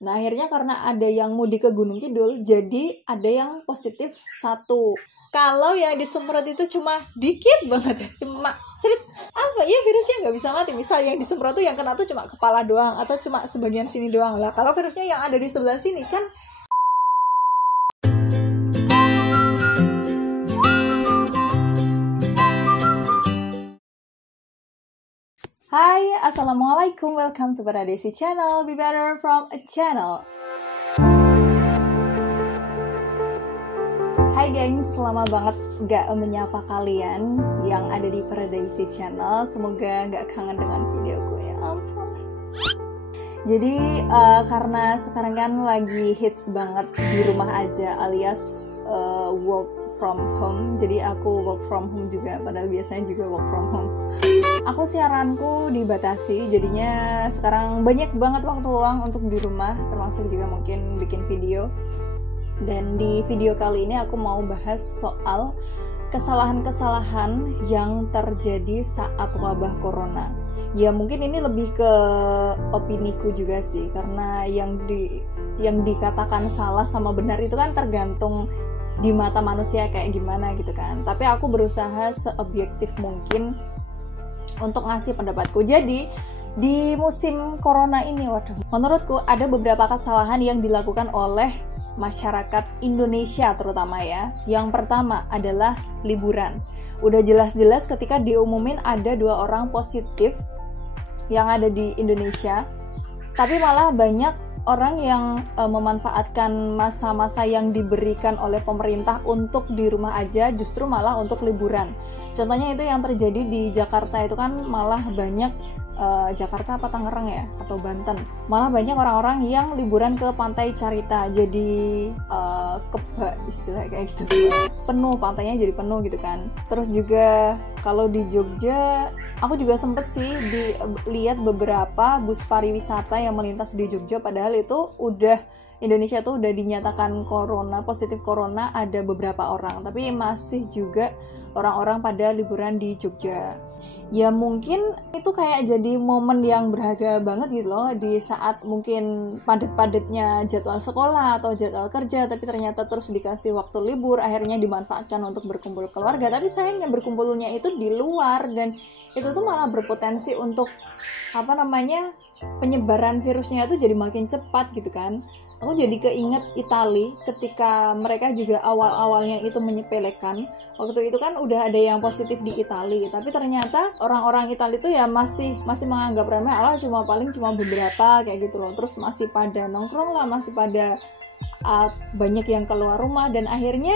Nah akhirnya karena ada yang mudik ke Gunung Kidul, jadi ada yang positif 1. Kalau yang disemprot itu cuma dikit banget, cuma cerit apa ya, virusnya nggak bisa mati. Misal yang disemprot tuh yang kena tuh cuma kepala doang atau cuma sebagian sini doang lah. Kalau virusnya yang ada di sebelah sini kan. Hai, assalamualaikum, welcome to Paradesi Channel, be better from a channel. Hai gengs, lama banget gak menyapa kalian yang ada di Paradesi Channel. Semoga gak kangen dengan videoku, ya ampun. Jadi karena sekarang kan lagi hits banget di rumah aja alias work from home. Jadi aku work from home juga, padahal biasanya juga work from home. Aku siaranku dibatasi, jadinya sekarang banyak banget waktu luang untuk di rumah, termasuk juga mungkin bikin video. Dan di video kali ini aku mau bahas soal kesalahan-kesalahan yang terjadi saat wabah corona. Ya mungkin ini lebih ke opiniku juga sih, karena yang dikatakan salah sama benar itu kan tergantung di mata manusia kayak gimana gitu kan. Tapi aku berusaha seobjektif mungkin untuk ngasih pendapatku. Jadi di musim corona ini, menurutku ada beberapa kesalahan yang dilakukan oleh masyarakat Indonesia terutama ya. Yang pertama adalah liburan. Udah jelas-jelas ketika diumumin ada 2 orang positif yang ada di Indonesia, tapi malah banyak orang yang memanfaatkan masa-masa yang diberikan oleh pemerintah untuk di rumah aja, justru malah untuk liburan. Contohnya itu yang terjadi di Jakarta itu kan malah banyak Jakarta apa Tangerang ya atau Banten, malah banyak orang-orang yang liburan ke pantai Carita, jadi keba istilah kayak gitu, penuh pantainya, jadi penuh gitu kan. Terus juga kalau di Jogja, aku juga sempet sih lihat beberapa bus pariwisata yang melintas di Jogja, padahal itu Indonesia tuh udah dinyatakan positif corona ada beberapa orang, tapi masih juga orang-orang pada liburan di Jogja. Ya mungkin itu kayak jadi momen yang berharga banget gitu loh, di saat mungkin padat-padatnya jadwal sekolah atau jadwal kerja, tapi ternyata terus dikasih waktu libur, akhirnya dimanfaatkan untuk berkumpul keluarga. Tapi sayangnya berkumpulnya itu di luar, dan itu tuh malah berpotensi untuk penyebaran virusnya itu jadi makin cepat gitu kan. Aku jadi keinget Itali ketika mereka juga awal-awalnya itu menyepelekan. Waktu itu kan udah ada yang positif di Itali, tapi ternyata orang-orang Itali itu ya masih menganggap remeh, cuma beberapa kayak gitu loh. Terus masih pada nongkrong lah, masih pada banyak yang keluar rumah, dan akhirnya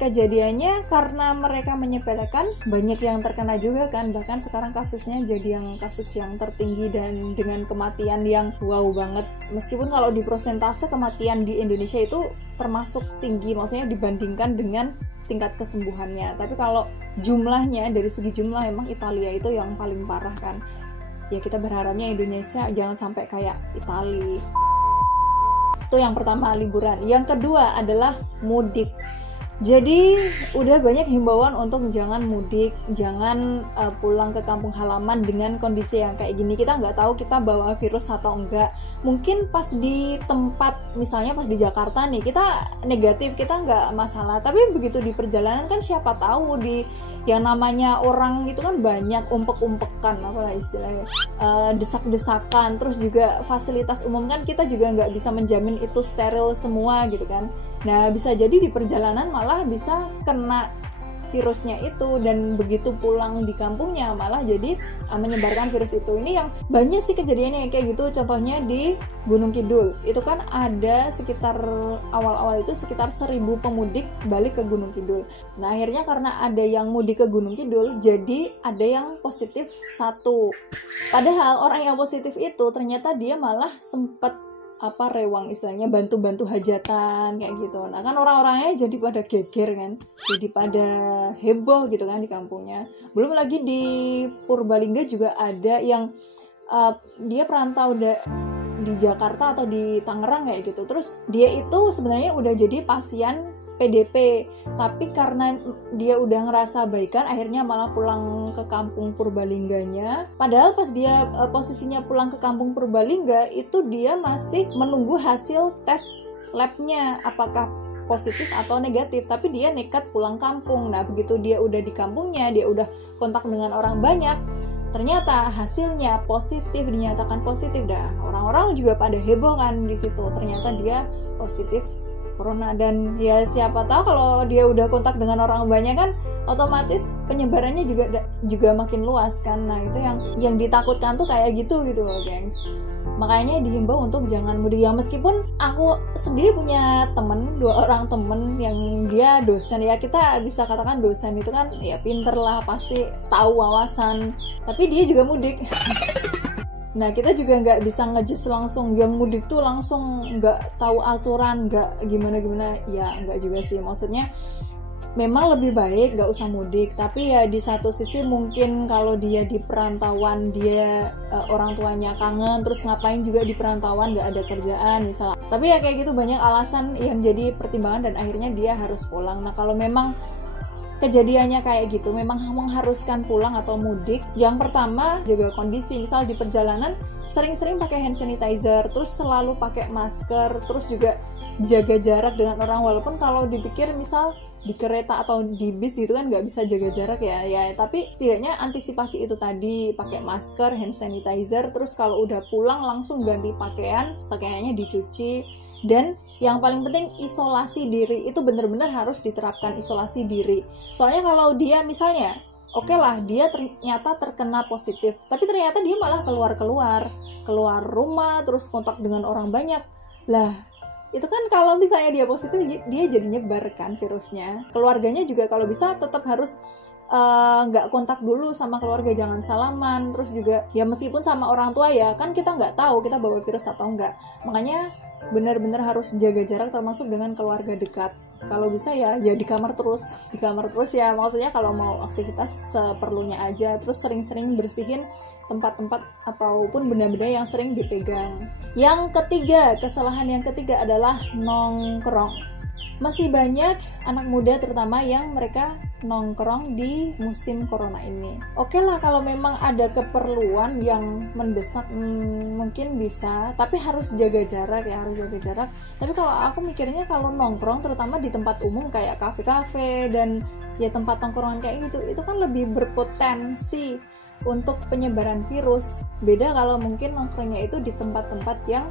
kejadiannya karena mereka menyepelekan, banyak yang terkena juga kan. Bahkan sekarang kasusnya jadi kasus yang tertinggi dan dengan kematian yang wow banget. Meskipun kalau di persentase kematian di Indonesia itu termasuk tinggi, maksudnya dibandingkan dengan tingkat kesembuhannya. Tapi kalau jumlahnya, dari segi jumlah emang Italia itu yang paling parah kan. Ya kita berharapnya Indonesia jangan sampai kayak Italia. Itu yang pertama, liburan. Yang kedua adalah mudik. Jadi udah banyak himbauan untuk jangan mudik, jangan pulang ke kampung halaman dengan kondisi yang kayak gini. Kita nggak tahu kita bawa virus atau enggak. Mungkin pas di tempat, misalnya pas di Jakarta nih, kita negatif, kita nggak masalah. Tapi begitu di perjalanan kan siapa tahu yang namanya orang itu kan banyak, umpek-umpekan, apalah istilahnya, desak-desakan. Terus juga fasilitas umum kan kita juga nggak bisa menjamin itu steril semua gitu kan. Nah bisa jadi di perjalanan malah bisa kena virusnya itu, dan begitu pulang di kampungnya malah jadi menyebarkan virus itu. Ini yang banyak sih kejadiannya kayak gitu. Contohnya di Gunung Kidul itu kan ada sekitar awal-awal itu sekitar 1.000 pemudik balik ke Gunung Kidul. Nah akhirnya karena ada yang mudik ke Gunung Kidul, jadi ada yang positif 1. Padahal orang yang positif itu ternyata dia malah sempat rewang, istilahnya bantu-bantu hajatan kayak gitu. Nah kan orang-orangnya jadi pada geger kan, jadi pada heboh gitu kan di kampungnya. Belum lagi di Purbalingga juga ada yang dia perantau di Jakarta atau di Tangerang kayak gitu. Terus dia itu sebenarnya udah jadi pasien PDP, tapi karena dia udah ngerasa baikan, akhirnya malah pulang ke kampung Purbalingganya. Padahal pas dia posisinya pulang ke kampung Purbalingga, itu dia masih menunggu hasil tes labnya apakah positif atau negatif, tapi dia nekat pulang kampung. Nah, begitu dia udah di kampungnya, dia udah kontak dengan orang banyak, ternyata hasilnya positif, dinyatakan positif. Dah orang-orang juga pada heboh kan di situ. Ternyata dia positif corona, dan ya siapa tahu kalau dia udah kontak dengan orang banyak kan otomatis penyebarannya juga makin luas kan. Nah, itu yang ditakutkan tuh kayak gitu loh, gengs. Makanya dihimbau untuk jangan mudik. Ya meskipun aku sendiri punya dua orang temen yang dia dosen, ya kita bisa katakan dosen itu kan ya pinter lah, pasti tahu wawasan, tapi dia juga mudik. Nah, kita juga nggak bisa ngejudge langsung yang mudik tuh langsung nggak tahu aturan, nggak gimana-gimana. Ya nggak juga sih, maksudnya memang lebih baik nggak usah mudik, tapi ya di satu sisi mungkin kalau dia di perantauan, dia orang tuanya kangen, terus ngapain juga di perantauan, nggak ada kerjaan misalnya. Tapi ya kayak gitu, banyak alasan yang jadi pertimbangan dan akhirnya dia harus pulang. Nah, kalau memang kejadiannya kayak gitu, memang mengharuskan pulang atau mudik, yang pertama jaga kondisi. Misal di perjalanan sering-sering pakai hand sanitizer, terus selalu pakai masker, terus juga jaga jarak dengan orang. Walaupun kalau dipikir misal di kereta atau di bis gitu kan nggak bisa jaga jarak ya, tapi setidaknya antisipasi itu tadi, pakai masker, hand sanitizer, terus kalau udah pulang langsung ganti pakaiannya dicuci. Dan yang paling penting isolasi diri, itu benar-benar harus diterapkan isolasi diri. Soalnya kalau dia misalnya oke lah, dia ternyata terkena positif, tapi ternyata dia malah keluar rumah, terus kontak dengan orang banyak lah, itu kan kalau misalnya dia positif, dia jadi nyebar kan virusnya. Keluarganya juga kalau bisa tetap harus nggak kontak dulu sama keluarga, jangan salaman. Terus juga ya meskipun sama orang tua ya kan kita nggak tahu kita bawa virus atau enggak, makanya benar-benar harus jaga jarak, termasuk dengan keluarga dekat. Kalau bisa ya di kamar terus ya, maksudnya kalau mau aktivitas seperlunya aja, terus sering-sering bersihin tempat-tempat ataupun benda-benda yang sering dipegang. Kesalahan yang ketiga adalah nongkrong. Masih banyak anak muda terutama yang mereka nongkrong di musim corona ini. Oke lah, kalau memang ada keperluan yang mendesak mungkin bisa, tapi harus jaga jarak. Tapi kalau aku mikirnya kalau nongkrong terutama di tempat umum kayak kafe-kafe dan ya tempat nongkrongan kayak gitu, itu kan lebih berpotensi untuk penyebaran virus. Beda kalau mungkin nongkrongnya itu di tempat-tempat yang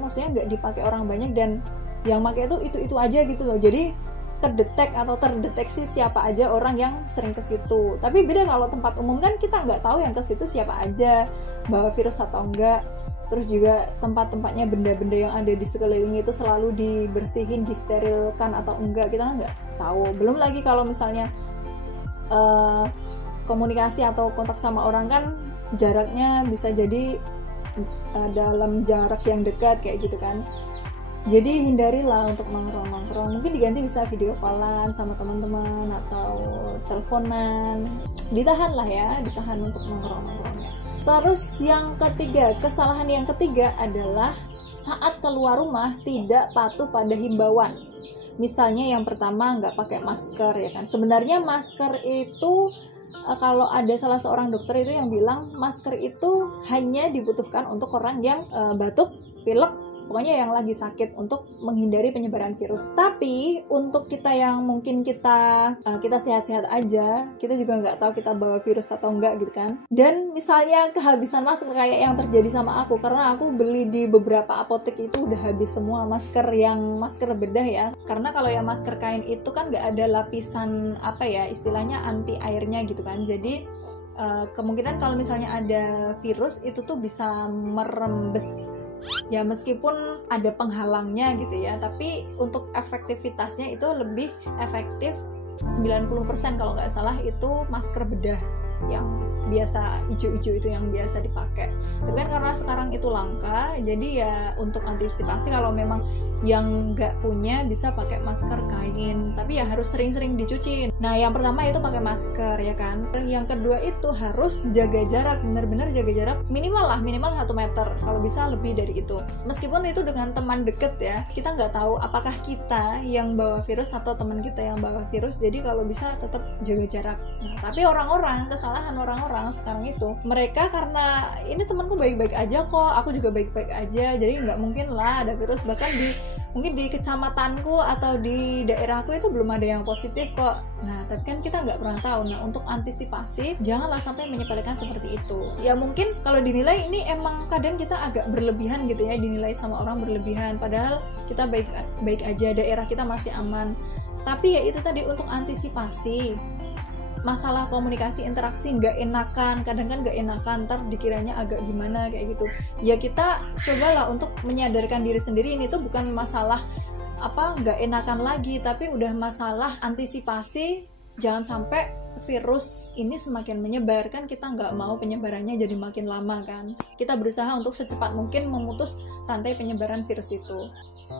maksudnya nggak dipakai orang banyak dan yang pakai itu aja gitu loh. Jadi terdeteksi siapa aja orang yang sering ke situ. Tapi beda kalau tempat umum kan kita nggak tahu yang ke situ siapa aja, bawa virus atau enggak. Terus juga tempat-tempatnya, benda-benda yang ada di sekeliling itu selalu dibersihin, disterilkan atau enggak, kita kan nggak tahu. Belum lagi kalau misalnya komunikasi atau kontak sama orang kan jaraknya bisa jadi dalam jarak yang dekat kayak gitu kan. Jadi hindarilah untuk nongkrong. Mungkin diganti bisa video callan sama teman-teman atau teleponan. Ditahan untuk nongkrongnya. Terus kesalahan yang ketiga adalah saat keluar rumah tidak patuh pada himbauan. Misalnya yang pertama nggak pakai masker ya kan. Sebenarnya masker itu kalau ada salah seorang dokter itu yang bilang masker itu hanya dibutuhkan untuk orang yang batuk, pilek, pokoknya yang lagi sakit, untuk menghindari penyebaran virus. Tapi untuk kita yang mungkin kita sehat-sehat aja, kita juga nggak tahu kita bawa virus atau enggak gitu kan. Dan misalnya kehabisan masker kayak yang terjadi sama aku, karena aku beli di beberapa apotek itu udah habis semua masker bedah ya. Karena kalau yang masker kain itu kan nggak ada lapisan istilahnya anti airnya gitu kan. Jadi kemungkinan kalau misalnya ada virus itu tuh bisa merembes. Ya meskipun ada penghalangnya gitu ya, tapi untuk efektivitasnya itu lebih efektif 90% kalau nggak salah itu masker bedah yang biasa ijo-ijo itu yang biasa dipakai. Tapi kan karena sekarang itu langka, jadi ya untuk antisipasi kalau memang yang nggak punya bisa pakai masker kain, tapi ya harus sering-sering dicuci. Nah yang pertama itu pakai masker ya kan. Yang kedua itu harus jaga jarak, benar-benar jaga jarak minimal 1 meter, kalau bisa lebih dari itu. Meskipun itu dengan teman deket ya, kita nggak tahu apakah kita yang bawa virus atau teman kita yang bawa virus, jadi kalau bisa tetap jaga jarak. Nah tapi kesalahan orang-orang sekarang itu, mereka karena ini temanku baik-baik aja kok, aku juga baik-baik aja, jadi nggak mungkin lah ada virus. Bahkan mungkin di kecamatanku atau di daerahku itu belum ada yang positif kok. Nah tapi kan kita nggak pernah tahu. Nah untuk antisipasi janganlah sampai menyepelekan seperti itu. Ya mungkin kalau dinilai ini emang kadang kita agak berlebihan gitu ya, dinilai sama orang berlebihan, padahal kita baik aja, daerah kita masih aman. Tapi ya itu tadi, untuk antisipasi masalah komunikasi, interaksi nggak enakan, kadang kan nggak enakan, ntar dikiranya agak gimana kayak gitu. Ya kita cobalah untuk menyadarkan diri sendiri, ini tuh bukan masalah nggak enakan lagi, tapi udah masalah antisipasi jangan sampai virus ini semakin menyebar. Kan kita nggak mau penyebarannya jadi makin lama kan. Kita berusaha untuk secepat mungkin memutus rantai penyebaran virus itu.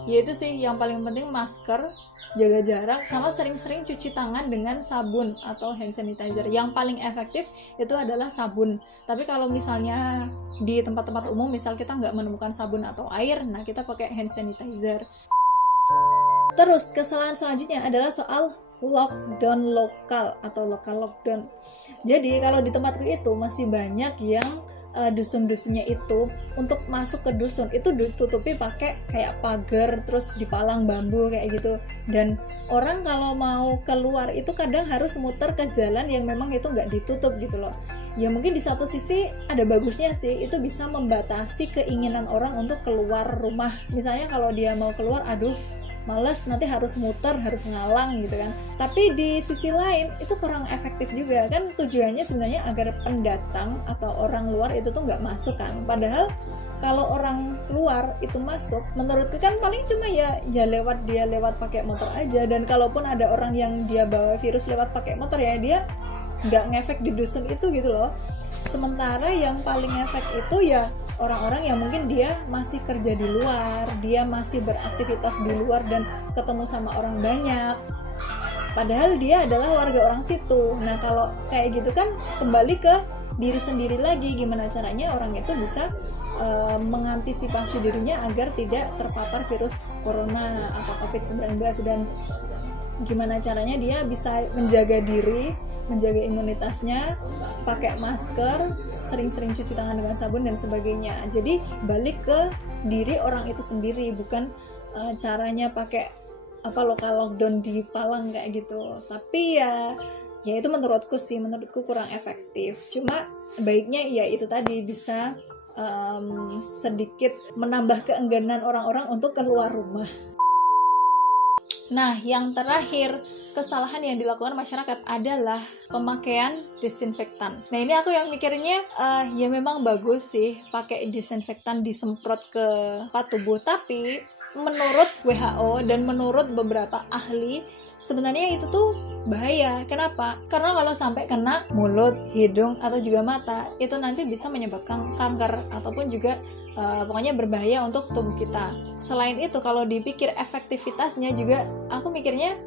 Yaitu sih yang paling penting, masker, jaga jarak, sama sering-sering cuci tangan dengan sabun atau hand sanitizer. Yang paling efektif itu adalah sabun. Tapi kalau misalnya di tempat-tempat umum, misal kita nggak menemukan sabun atau air, nah kita pakai hand sanitizer. Terus kesalahan selanjutnya adalah soal lockdown lokal atau lokal lockdown. Jadi kalau di tempatku itu masih banyak yang dusun-dusunnya itu untuk masuk ke dusun itu ditutupi pakai kayak pagar, terus dipalang bambu kayak gitu. Dan orang kalau mau keluar itu kadang harus muter ke jalan yang memang itu nggak ditutup gitu loh. Ya mungkin di satu sisi ada bagusnya sih, itu bisa membatasi keinginan orang untuk keluar rumah. Misalnya kalau dia mau keluar, aduh males, nanti harus muter, harus ngalang gitu kan. Tapi di sisi lain itu kurang efektif juga kan, tujuannya sebenarnya agar pendatang atau orang luar itu tuh nggak masuk kan. Padahal kalau orang luar itu masuk, menurutku kan paling cuma ya lewat pakai motor aja. Dan kalaupun ada orang yang dia bawa virus lewat pakai motor, ya dia nggak ngefek di dusun itu gitu loh. Sementara yang paling efek itu ya orang-orang yang mungkin dia masih kerja di luar, dia masih beraktivitas di luar dan ketemu sama orang banyak, padahal dia adalah warga orang situ. Nah kalau kayak gitu kan kembali ke diri sendiri lagi, gimana caranya orang itu bisa mengantisipasi dirinya agar tidak terpapar virus corona atau COVID-19, dan gimana caranya dia bisa menjaga diri, menjaga imunitasnya, pakai masker, sering-sering cuci tangan dengan sabun dan sebagainya. Jadi balik ke diri orang itu sendiri, bukan caranya pakai lokal lockdown di Palang kayak gitu. Tapi ya itu menurutku kurang efektif. Cuma baiknya ya itu tadi, bisa sedikit menambah keengganan orang-orang untuk keluar rumah. Nah yang terakhir, kesalahan yang dilakukan masyarakat adalah pemakaian desinfektan. Nah ini aku yang mikirnya ya memang bagus sih pakai desinfektan disemprot ke tubuh, tapi menurut WHO dan menurut beberapa ahli sebenarnya itu tuh bahaya. Kenapa? Karena kalau sampai kena mulut, hidung, atau juga mata, itu nanti bisa menyebabkan kanker ataupun juga pokoknya berbahaya untuk tubuh kita. Selain itu kalau dipikir efektivitasnya juga, aku mikirnya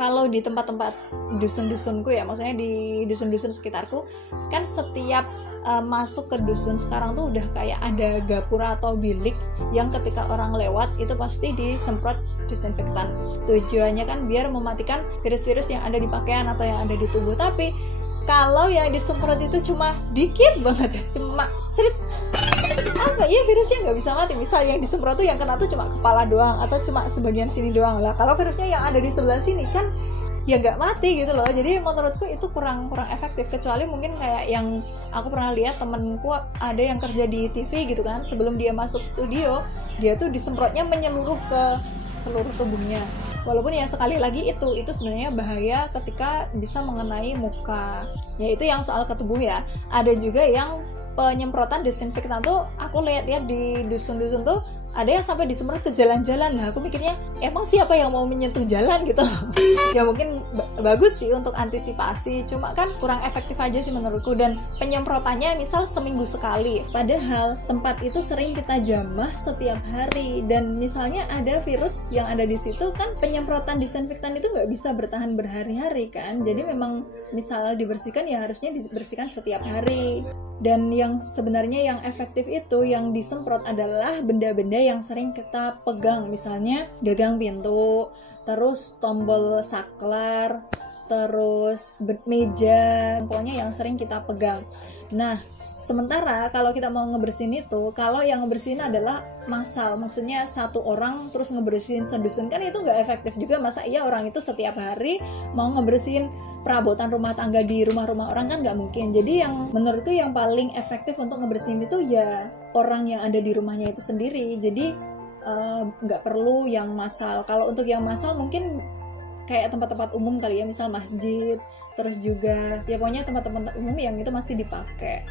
kalau di tempat-tempat dusun-dusunku ya, maksudnya di dusun-dusun sekitarku, kan setiap masuk ke dusun sekarang tuh udah kayak ada gapura atau bilik yang ketika orang lewat itu pasti disemprot desinfektan. Tujuannya kan biar mematikan virus-virus yang ada di pakaian atau yang ada di tubuh. Tapi kalau yang disemprot itu cuma dikit banget, cuma cerit, virusnya nggak bisa mati. Misal yang disemprot tuh yang kena tuh cuma kepala doang atau cuma sebagian sini doang lah. Kalau virusnya yang ada di sebelah sini kan ya nggak mati gitu loh. Jadi menurutku itu kurang efektif. Kecuali mungkin kayak yang aku pernah lihat temenku ada yang kerja di TV gitu kan, sebelum dia masuk studio dia tuh disemprotnya menyeluruh ke seluruh tubuhnya. Walaupun ya sekali lagi itu sebenarnya bahaya ketika bisa mengenai muka. Ya itu yang soal ke tubuh ya. Ada juga yang penyemprotan desinfektan tuh aku lihat-lihat di dusun-dusun tuh ada yang sampai disemprot ke jalan-jalan. Lah aku mikirnya emang siapa yang mau menyentuh jalan gitu. Ya mungkin bagus sih untuk antisipasi, cuma kan kurang efektif aja sih menurutku. Dan penyemprotannya misal seminggu sekali, padahal tempat itu sering kita jamah setiap hari, dan misalnya ada virus yang ada di situ kan, penyemprotan disinfektan itu nggak bisa bertahan berhari-hari kan. Jadi memang misal dibersihkan ya harusnya dibersihkan setiap hari. Dan yang sebenarnya yang efektif itu yang disemprot adalah benda-benda yang sering kita pegang, misalnya gagang pintu, terus tombol saklar, terus meja, pokoknya yang sering kita pegang. Nah, sementara kalau kita mau ngebersihin itu, kalau yang ngebersihin adalah massal, maksudnya satu orang terus ngebersihin sedusun, kan itu nggak efektif juga. Masa iya orang itu setiap hari mau ngebersihin perabotan rumah tangga di rumah-rumah orang, kan nggak mungkin. Jadi yang menurutku yang paling efektif untuk ngebersihin itu ya orang yang ada di rumahnya itu sendiri. Jadi nggak perlu yang massal. Kalau untuk yang massal mungkin kayak tempat-tempat umum kali ya, misal masjid, terus juga ya pokoknya tempat-tempat umum yang itu masih dipakai.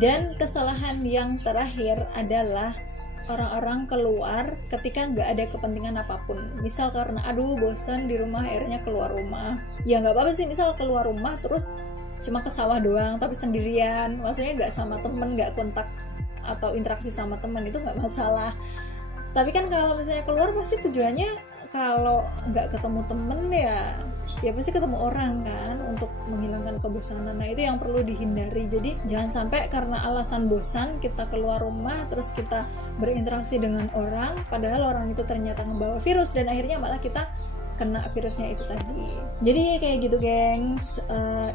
Dan kesalahan yang terakhir adalah orang-orang keluar ketika nggak ada kepentingan apapun. Misal karena aduh bosan di rumah, akhirnya keluar rumah. Ya nggak apa-apa sih, misal keluar rumah terus cuma ke sawah doang tapi sendirian, maksudnya nggak sama temen, nggak kontak atau interaksi sama temen, itu nggak masalah. Tapi kan kalau misalnya keluar pasti tujuannya kalau nggak ketemu temen ya pasti ketemu orang kan, untuk menghilangkan kebosanan. Nah itu yang perlu dihindari. Jadi jangan sampai karena alasan bosan kita keluar rumah terus kita berinteraksi dengan orang, padahal orang itu ternyata membawa virus dan akhirnya malah kita kena virusnya itu tadi. Jadi kayak gitu gengs,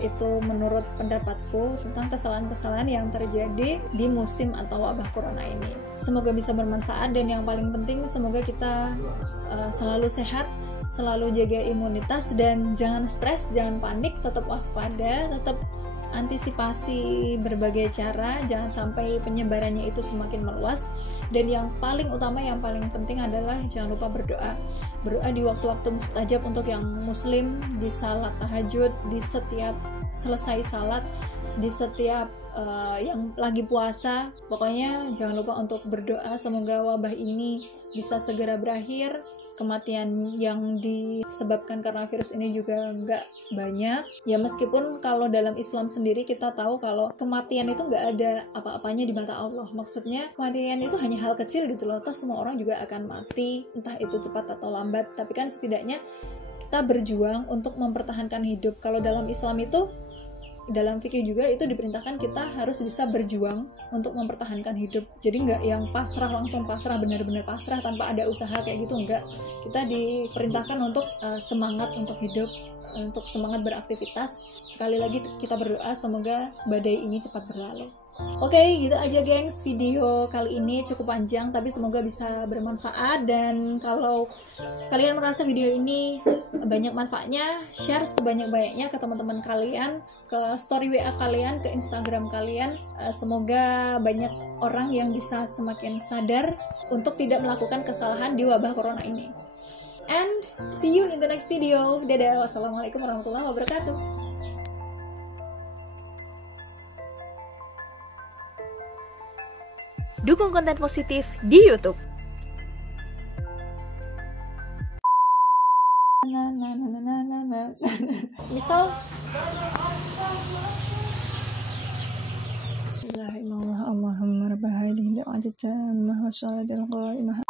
itu menurut pendapatku tentang kesalahan-kesalahan yang terjadi di musim atau wabah corona ini. Semoga bisa bermanfaat, dan yang paling penting semoga kita selalu sehat, selalu jaga imunitas, dan jangan stres, jangan panik, tetap waspada, tetap antisipasi berbagai cara, jangan sampai penyebarannya itu semakin meluas. Dan yang paling utama, yang paling penting adalah jangan lupa berdoa di waktu-waktu mustajab untuk yang muslim, di salat tahajud, di setiap selesai salat, di setiap yang lagi puasa. Pokoknya jangan lupa untuk berdoa semoga wabah ini bisa segera berakhir, kematian yang disebabkan karena virus ini juga nggak banyak. Ya meskipun kalau dalam Islam sendiri kita tahu kalau kematian itu nggak ada apa-apanya di mata Allah. Maksudnya kematian itu hanya hal kecil gitu loh. Toh semua orang juga akan mati, entah itu cepat atau lambat. Tapi kan setidaknya kita berjuang untuk mempertahankan hidup. Kalau dalam Islam itu, dalam fikih juga itu diperintahkan kita harus bisa berjuang untuk mempertahankan hidup. Jadi nggak yang pasrah, langsung pasrah, benar-benar pasrah tanpa ada usaha kayak gitu, enggak. Kita diperintahkan untuk semangat untuk hidup, untuk semangat beraktivitas. Sekali lagi kita berdoa semoga badai ini cepat berlalu. Oke, gitu aja gengs, video kali ini cukup panjang tapi semoga bisa bermanfaat. Dan kalau kalian merasa video ini banyak manfaatnya, share sebanyak-banyaknya ke teman-teman kalian, ke story WA kalian, ke Instagram kalian. Semoga banyak orang yang bisa semakin sadar untuk tidak melakukan kesalahan di wabah corona ini. And see you in the next video. Dadah, wassalamualaikum warahmatullahi wabarakatuh. Dukung konten positif di YouTube. Misal Allahumma rabb hadhihi da'wati tammah wa salatil qa'imah